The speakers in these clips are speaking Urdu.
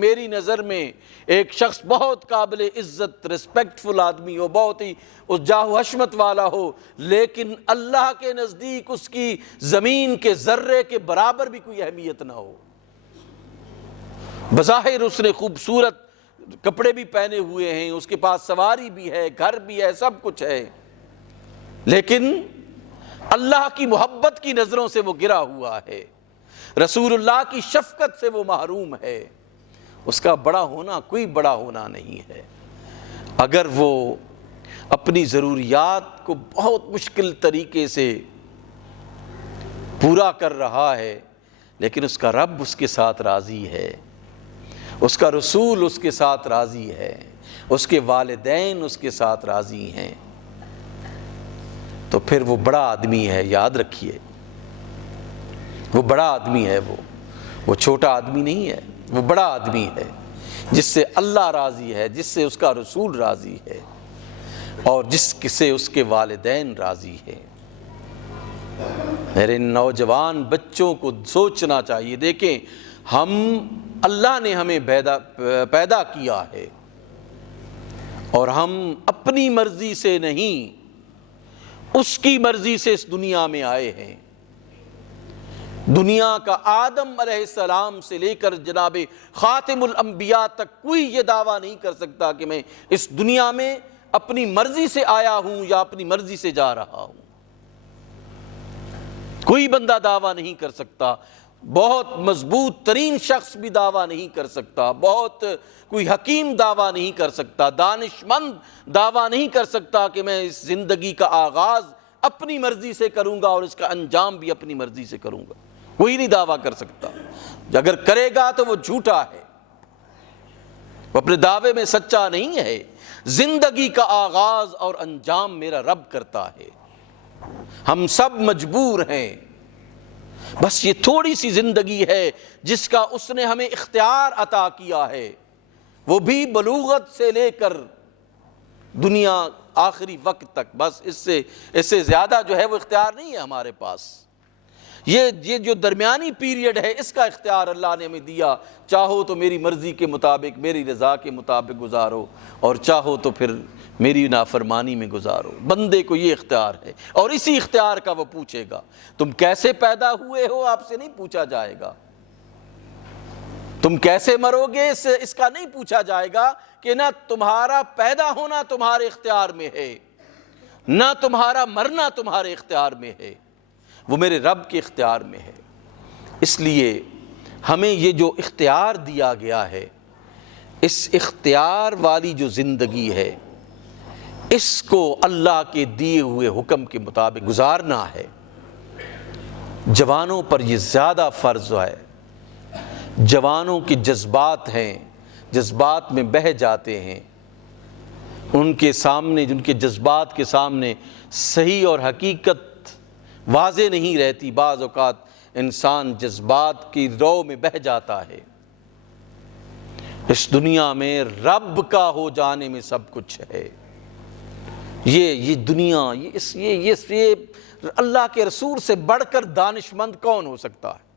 میری نظر میں ایک شخص بہت قابل عزت ریسپیکٹفل آدمی ہو، بہت ہی اس جاہ و حشمت والا ہو، لیکن اللہ کے نزدیک اس کی زمین کے ذرے کے برابر بھی کوئی اہمیت نہ ہو۔ بظاہر اس نے خوبصورت کپڑے بھی پہنے ہوئے ہیں، اس کے پاس سواری بھی ہے، گھر بھی ہے، سب کچھ ہے، لیکن اللہ کی محبت کی نظروں سے وہ گرا ہوا ہے، رسول اللہ کی شفقت سے وہ محروم ہے۔ اس کا بڑا ہونا کوئی بڑا ہونا نہیں ہے۔ اگر وہ اپنی ضروریات کو بہت مشکل طریقے سے پورا کر رہا ہے، لیکن اس کا رب اس کے ساتھ راضی ہے، اس کا رسول اس کے ساتھ راضی ہے، اس کے والدین اس کے ساتھ راضی ہیں، تو پھر وہ بڑا آدمی ہے۔ یاد رکھیے، وہ بڑا آدمی ہے، وہ چھوٹا آدمی نہیں ہے، وہ بڑا آدمی ہے جس سے اللہ راضی ہے، جس سے اس کا رسول راضی ہے، اور جس سے اس کے والدین راضی ہیں۔ میرے نوجوان بچوں کو سوچنا چاہیے، دیکھیں اللہ نے ہمیں پیدا کیا ہے، اور ہم اپنی مرضی سے نہیں، اس کی مرضی سے اس دنیا میں آئے ہیں۔ دنیا کا آدم علیہ السلام سے لے کر جناب خاتم الانبیاء تک کوئی یہ دعویٰ نہیں کر سکتا کہ میں اس دنیا میں اپنی مرضی سے آیا ہوں یا اپنی مرضی سے جا رہا ہوں۔ کوئی بندہ دعویٰ نہیں کر سکتا، بہت مضبوط ترین شخص بھی دعویٰ نہیں کر سکتا، بہت کوئی حکیم دعویٰ نہیں کر سکتا، دانش مند دعویٰ نہیں کر سکتا کہ میں اس زندگی کا آغاز اپنی مرضی سے کروں گا اور اس کا انجام بھی اپنی مرضی سے کروں گا۔ کوئی نہیں دعویٰ کر سکتا، اگر کرے گا تو وہ جھوٹا ہے، وہ اپنے دعوے میں سچا نہیں ہے۔ زندگی کا آغاز اور انجام میرا رب کرتا ہے، ہم سب مجبور ہیں، بس یہ تھوڑی سی زندگی ہے جس کا اس نے ہمیں اختیار عطا کیا ہے، وہ بھی بلوغت سے لے کر دنیا آخری وقت تک، بس اس سے زیادہ جو ہے وہ اختیار نہیں ہے ہمارے پاس۔ یہ جو درمیانی پیریڈ ہے، اس کا اختیار اللہ نے ہمیں دیا، چاہو تو میری مرضی کے مطابق، میری رضا کے مطابق گزارو، اور چاہو تو پھر میری نافرمانی میں گزارو۔ بندے کو یہ اختیار ہے، اور اسی اختیار کا وہ پوچھے گا۔ تم کیسے پیدا ہوئے ہو آپ سے نہیں پوچھا جائے گا، تم کیسے مرو گے اس کا نہیں پوچھا جائے گا، کہ نہ تمہارا پیدا ہونا تمہارے اختیار میں ہے، نہ تمہارا مرنا تمہارے اختیار میں ہے، وہ میرے رب کے اختیار میں ہے۔ اس لیے ہمیں یہ جو اختیار دیا گیا ہے، اس اختیار والی جو زندگی ہے، اس کو اللہ کے دیے ہوئے حکم کے مطابق گزارنا ہے۔ جوانوں پر یہ زیادہ فرض ہے، جوانوں کے جذبات ہیں، جذبات میں بہہ جاتے ہیں، ان کے سامنے، جن کے جذبات کے سامنے صحیح اور حقیقت واضح نہیں رہتی، بعض اوقات انسان جذبات کی رو میں بہہ جاتا ہے۔ اس دنیا میں رب کا ہو جانے میں سب کچھ ہے۔ یہ دنیا، یہ اللہ کے رسول سے بڑھ کر دانش مند کون ہو سکتا ہے؟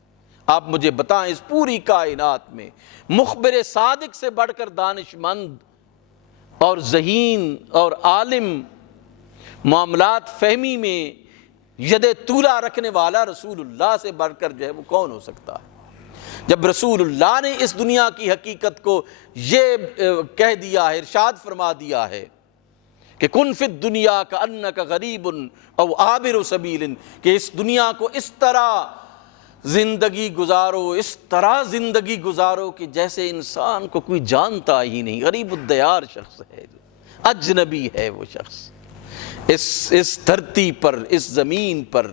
آپ مجھے بتائیں، اس پوری کائنات میں مخبر صادق سے بڑھ کر دانش مند اور ذہین اور عالم، معاملات فہمی میں ید طولہ رکھنے والا رسول اللہ سے بڑھ کر جو ہے وہ کون ہو سکتا ہے؟ جب رسول اللہ نے اس دنیا کی حقیقت کو یہ کہہ دیا ہے، ارشاد فرما دیا ہے کہ کن فی الدنیا کأنک غریب او عابر سبیل، کہ اس دنیا کو اس طرح زندگی گزارو، اس طرح زندگی گزارو کہ جیسے انسان کو کوئی جانتا ہی نہیں، غریب الدیار شخص ہے، اجنبی ہے وہ شخص اس دھرتی پر، اس زمین پر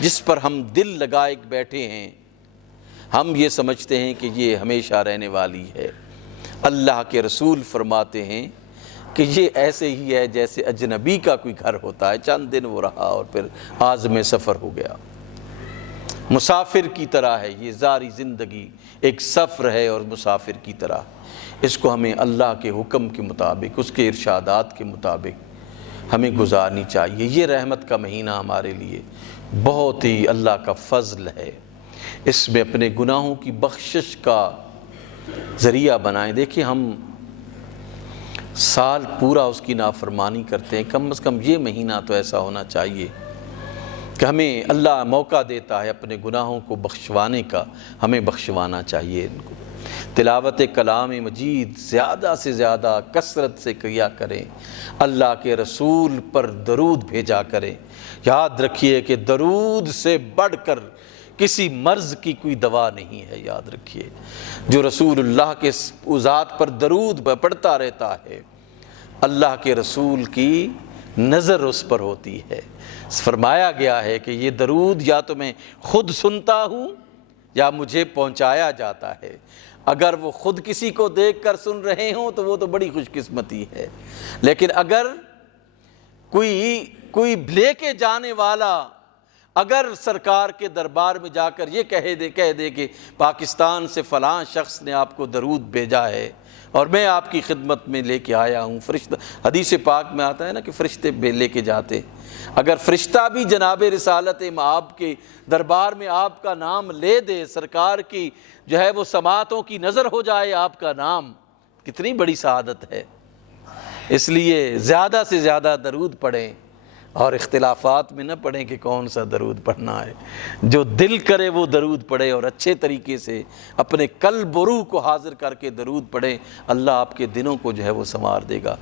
جس پر ہم دل لگائے بیٹھے ہیں۔ ہم یہ سمجھتے ہیں کہ یہ ہمیشہ رہنے والی ہے۔ اللہ کے رسول فرماتے ہیں کہ یہ ایسے ہی ہے جیسے اجنبی کا کوئی گھر ہوتا ہے، چند دن وہ رہا اور پھر عازم سفر ہو گیا۔ مسافر کی طرح ہے یہ ساری زندگی، ایک سفر ہے اور مسافر کی طرح۔ اس کو ہمیں اللہ کے حکم کے مطابق، اس کے ارشادات کے مطابق ہمیں گزارنی چاہیے۔ یہ رحمت کا مہینہ ہمارے لیے بہت ہی اللہ کا فضل ہے، اس میں اپنے گناہوں کی بخشش کا ذریعہ بنائیں۔ دیکھیں ہم سال پورا اس کی نافرمانی کرتے ہیں، کم از کم یہ مہینہ تو ایسا ہونا چاہیے کہ ہمیں اللہ موقع دیتا ہے اپنے گناہوں کو بخشوانے کا، ہمیں بخشوانا چاہیے ان کو۔ تلاوت کلام مجید زیادہ سے زیادہ کثرت سے کیا کریں، اللہ کے رسول پر درود بھیجا کریں۔ یاد رکھیے کہ درود سے بڑھ کر کسی مرض کی کوئی دوا نہیں ہے، یاد رکھیے۔ جو رسول اللہ کے ذات پر درود پڑھتا رہتا ہے، اللہ کے رسول کی نظر اس پر ہوتی ہے۔ فرمایا گیا ہے کہ یہ درود یا تو میں خود سنتا ہوں یا مجھے پہنچایا جاتا ہے۔ اگر وہ خود کسی کو دیکھ کر سن رہے ہوں تو وہ تو بڑی خوش قسمتی ہے، لیکن اگر کوئی لے کے جانے والا اگر سرکار کے دربار میں جا کر یہ کہہ دے کہ پاکستان سے فلاں شخص نے آپ کو درود بھیجا ہے اور میں آپ کی خدمت میں لے کے آیا ہوں، فرشتہ، حدیث پاک میں آتا ہے نا کہ فرشتے لے کے جاتے، اگر فرشتہ بھی جناب رسالت آپ کے دربار میں آپ کا نام لے دے، سرکار کی جو ہے وہ سماعتوں کی نظر ہو جائے آپ کا نام، کتنی بڑی سعادت ہے۔ اس لیے زیادہ سے زیادہ درود پڑھیں اور اختلافات میں نہ پڑھیں کہ کون سا درود پڑھنا ہے، جو دل کرے وہ درود پڑھے اور اچھے طریقے سے اپنے قلب و روح کو حاضر کر کے درود پڑھیں، اللہ آپ کے دنوں کو جو ہے وہ سنوار دے گا۔